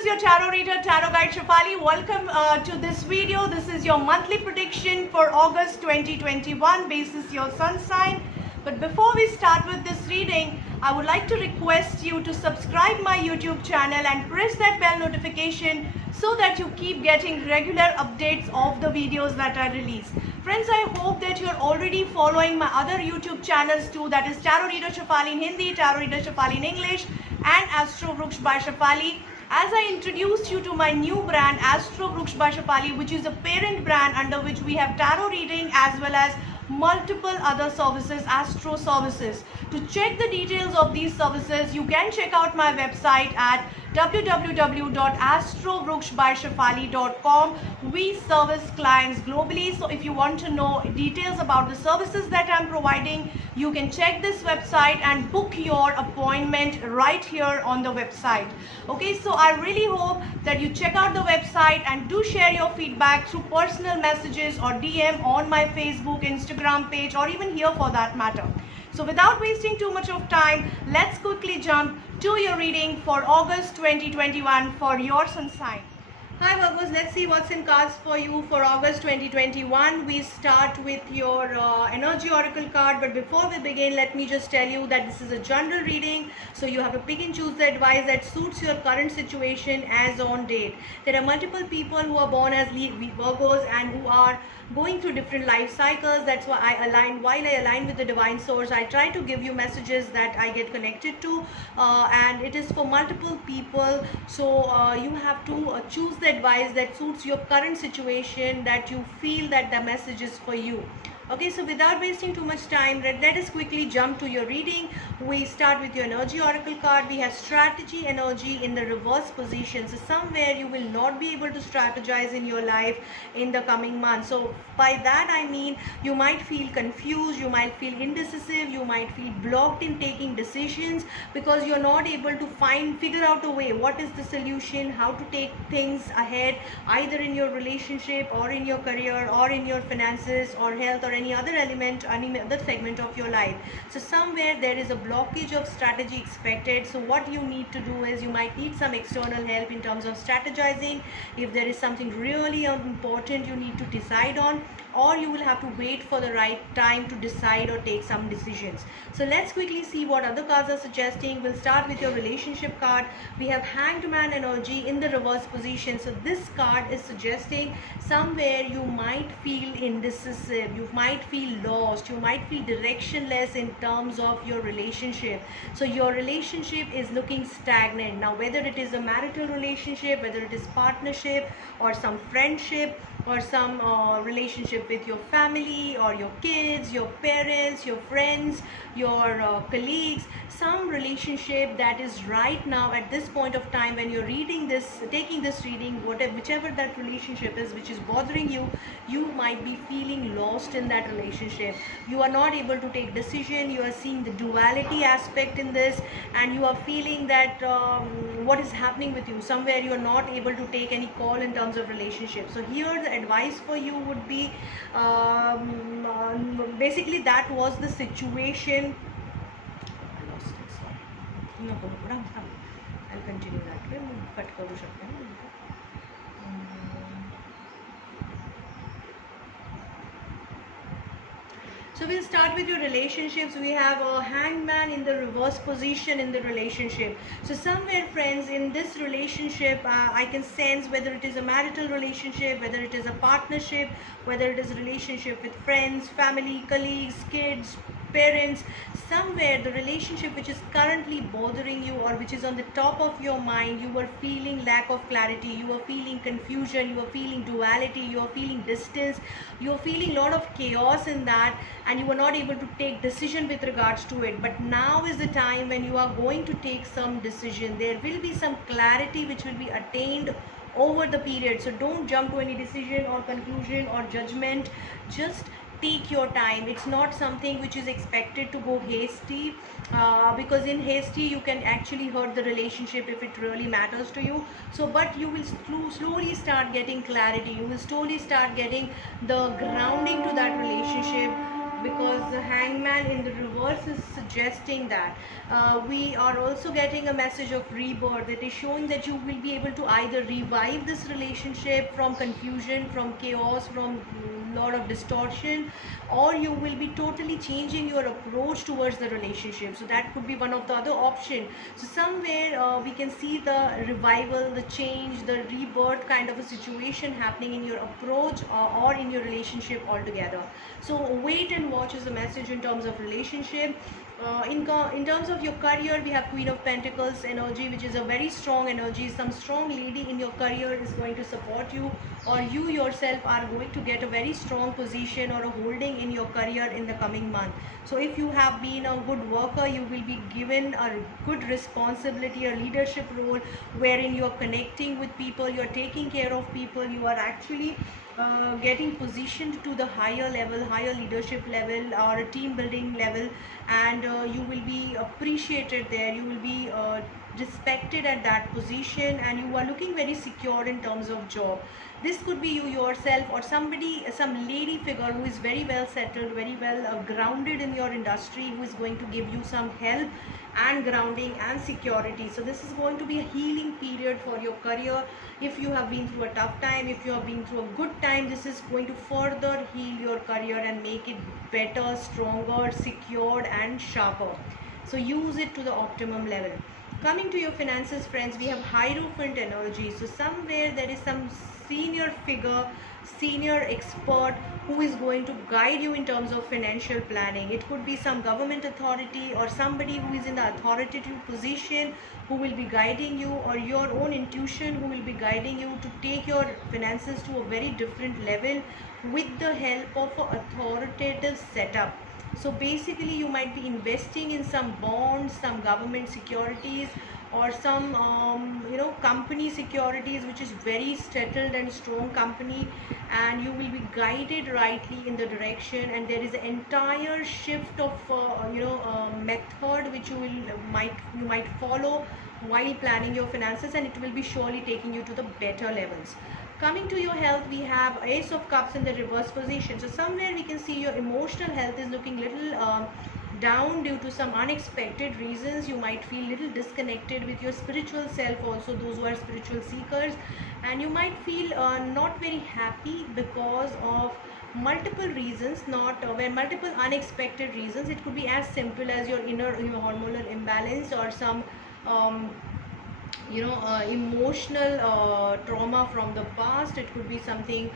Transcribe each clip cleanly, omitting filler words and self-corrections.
is your tarot reader, tarot guide Shefali. Welcome to this video. This is your monthly prediction for August 2021 basis your sun sign. But before we start with this reading, I would like to request you to subscribe my YouTube channel and press that bell notification so that you keep getting regular updates of the videos that I release. Friends, I hope that you're already following my other YouTube channels too, that is Tarot Reader Shefali in Hindi, Tarot Reader Shefali in English, and Astro Vruksh by Shefali. As I introduced you to my new brand, Astro Vruksh by Shefali, which is a parent brand under which we have tarot reading as well as multiple other services, astro services. To check the details of these services, you can check out my website at www.astrovruksbyshefali.com. We service clients globally, so if you want to know details about the services that I'm providing, you can check this website and book your appointment right here on the website. Okay, so I really hope that you check out the website and do share your feedback through personal messages or DM on my Facebook, Instagram page, or even here for that matter. So without wasting too much of time, let's quickly jump to your reading for August 2021 for your sun sign. Hi Virgos, let's see what's in cards for you for August 2021. We start with your energy oracle card, but before we begin, let me just tell you that this is a general reading, so you have to pick and choose the advice that suits your current situation as on date. There are multiple people who are born as Virgos and who are going through different life cycles. That's why while I align with the divine source, I try to give you messages that I get connected to, and it is for multiple people, so you have to choose the advice that suits your current situation, that you feel that the message is for you. Okay, so without wasting too much time, let us quickly jump to your reading. We start with your energy oracle card. We have strategy energy in the reverse position. So somewhere you will not be able to strategize in your life in the coming months. So by that I mean you might feel confused, you might feel indecisive, you might feel blocked in taking decisions because you're not able to figure out a way. What is the solution? How to take things ahead, either in your relationship or in your career or in your finances or health or any other element, any other segment of your life. So somewhere there is a blockage of strategy expected. So what you need to do is you might need some external help in terms of strategizing. If there is something really important you need to decide on, or you will have to wait for the right time to decide or take some decisions. So let's quickly see what other cards are suggesting. We'll start with your relationship card. We have Hanged Man energy in the reverse position. So this card is suggesting somewhere you might feel indecisive, you might feel lost, you might feel directionless in terms of your relationship. So your relationship is looking stagnant. Now whether it is a marital relationship, whether it is partnership or some friendship or some relationship with your family or your kids, your parents, your friends, your colleagues, some relationship that is right now at this point of time when you're reading this, taking this reading, whichever that relationship is which is bothering you, you might be feeling lost in that relationship. You are not able to take decision. You are seeing the duality aspect in this, and you are feeling that what is happening with you. Somewhere you are not able to take any call in terms of relationship. So here the advice for you would be basically that was the situation. I'll continue that way. So we'll start with your relationships. We have a Hanged Man in the reverse position in the relationship. So somewhere, friends, in this relationship, I can sense whether it is a marital relationship, whether it is a partnership, whether it is a relationship with friends, family, colleagues, kids, parents, somewhere the relationship which is currently bothering you or which is on the top of your mind, you are feeling lack of clarity, you are feeling confusion, you are feeling duality, you are feeling distance, you are feeling a lot of chaos in that, and you are not able to take decision with regards to it. But now is the time when you are going to take some decision. There will be some clarity which will be attained over the period. So don't jump to any decision or conclusion or judgment. Just take your time. It's not something which is expected to go hasty, because in hasty you can actually hurt the relationship if it really matters to you. So but you will slowly start getting clarity, you will slowly start getting the grounding to that relationship, because the Hangman in the reverse universe is suggesting that we are also getting a message of rebirth that is showing that you will be able to either revive this relationship from confusion, from chaos, from lot of distortion, or you will be totally changing your approach towards the relationship. So that could be one of the other option. So somewhere we can see the revival, the change, the rebirth kind of a situation happening in your approach or in your relationship altogether. So wait and watch is the message in terms of relationship. In terms of your career, we have Queen of Pentacles energy, which is a very strong energy. Some strong lady in your career is going to support you, or you yourself are going to get a very strong position or a holding in your career in the coming month. So if you have been a good worker, you will be given a good responsibility, a leadership role, wherein you are connecting with people, you are taking care of people, you are actually getting positioned to the higher level, higher leadership level, or a team building level, and you will be appreciated there, you will be respected at that position, and you are looking very secure in terms of job. This could be you yourself or somebody, some lady figure who is very well settled, very well grounded in your industry, who is going to give you some help and grounding and security. So this is going to be a healing period for your career. If you have been through a tough time, if you have been through a good time, this is going to further heal your career and make it better, stronger, secured and sharper. So use it to the optimum level. Coming to your finances, friends, we have Hierophant energy. So somewhere there is some senior figure, senior expert who is going to guide you in terms of financial planning. It could be some government authority or somebody who is in the authoritative position who will be guiding you, or your own intuition who will be guiding you to take your finances to a very different level with the help of an authoritative setup. So basically you might be investing in some bonds, some government securities, or some company securities which is very settled and strong company, and you will be guided rightly in the direction, and there is an entire shift of method which you might follow while planning your finances, and it will be surely taking you to the better levels. Coming to your health, we have Ace of Cups in the reverse position. So somewhere we can see your emotional health is looking little down due to some unexpected reasons. You might feel little disconnected with your spiritual self also, those who are spiritual seekers, and you might feel not very happy because of multiple reasons, not where multiple unexpected reasons. It could be as simple as your inner hormonal imbalance, or some emotional trauma from the past. It could be something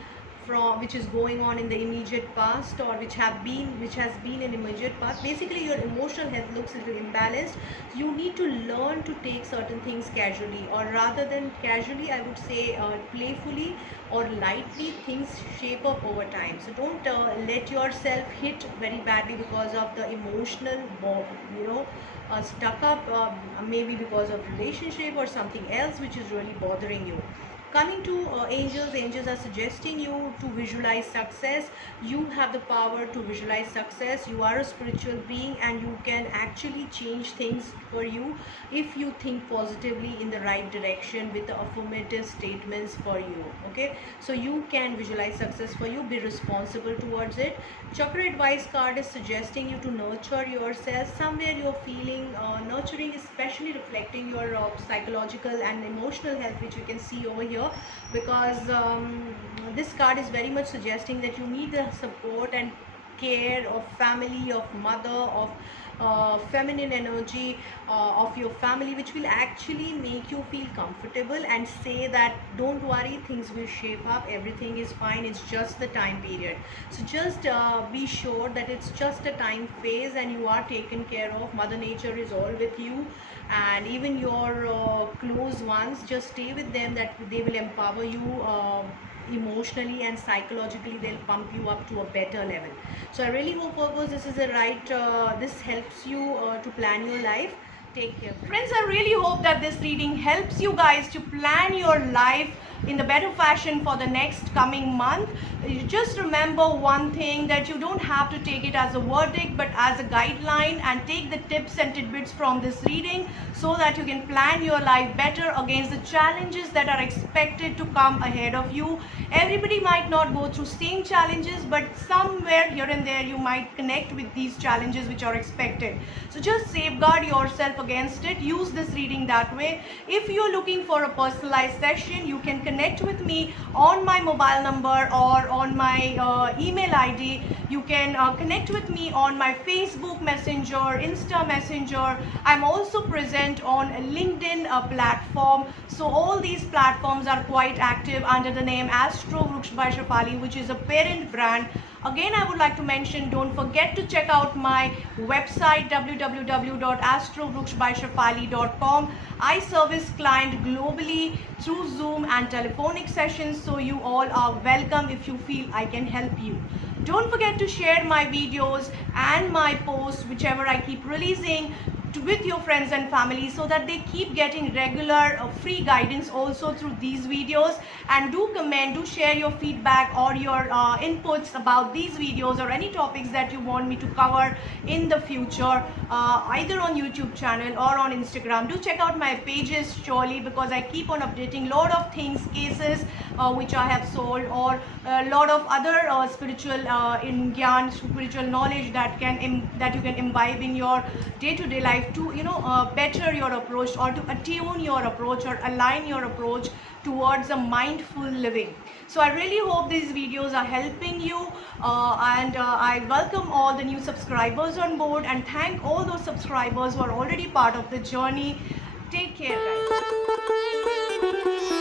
from which is going on in the immediate past, or which has been in immediate past. Basically your emotional health looks a little imbalanced. You need to learn to take certain things casually, or rather than casually, I would say playfully or lightly. Things shape up over time, so don't let yourself hit very badly because of the emotional stuck up, maybe because of relationship or something else which is really bothering you. Coming to angels are suggesting you to visualize success. You have the power to visualize success. You are a spiritual being, and you can actually change things for you if you think positively in the right direction with the affirmative statements for you. Okay, so you can visualize success for you. Be responsible towards it. Chakra advice card is suggesting you to nurture yourself. Somewhere you're feeling nurturing, especially reflecting your psychological and emotional health, which you can see over here, because this card is very much suggesting that you need the support and care of family, of mother, of feminine energy of your family, which will actually make you feel comfortable and say that don't worry, things will shape up, everything is fine, it's just the time period. So just be sure that it's just a time phase, and you are taken care of. Mother nature is all with you, and even your close ones, just stay with them, that they will empower you emotionally and psychologically. They'll pump you up to a better level. So I really hope, Virgos, this is the right this helps you to plan your life. Take care. Friends, I really hope that this reading helps you guys to plan your life in the better fashion for the next coming month. Just remember one thing, that you don't have to take it as a verdict but as a guideline, and take the tips and tidbits from this reading so that you can plan your life better against the challenges that are expected to come ahead of you. Everybody might not go through same challenges, but somewhere here and there you might connect with these challenges which are expected. So just safeguard yourself against it. Use this reading that way. If you're looking for a personalized session, you can connect with me on my mobile number or on my email ID. You can connect with me on my Facebook Messenger, Insta Messenger. I'm also present on a LinkedIn platform. So all these platforms are quite active under the name Astro Vruksh by Shefali, which is a parent brand. Again, I would like to mention, don't forget to check out my website www.astrovruksbyshefali.com. I service clients globally through Zoom and telephonic sessions, so you all are welcome if you feel I can help you. Don't forget to share my videos and my posts, whichever I keep releasing, with your friends and family, so that they keep getting regular free guidance also through these videos. And do comment, do share your feedback or your inputs about these videos or any topics that you want me to cover in the future, either on YouTube channel or on Instagram. Do check out my pages surely, because I keep on updating lot of things, cases which I have sold, or a lot of other spiritual gyan, spiritual knowledge that you can imbibe in your day-to-day life to better your approach, or to attune your approach or align your approach towards a mindful living. So I really hope these videos are helping you, and I welcome all the new subscribers on board, and thank all those subscribers who are already part of the journey. Take care, guys.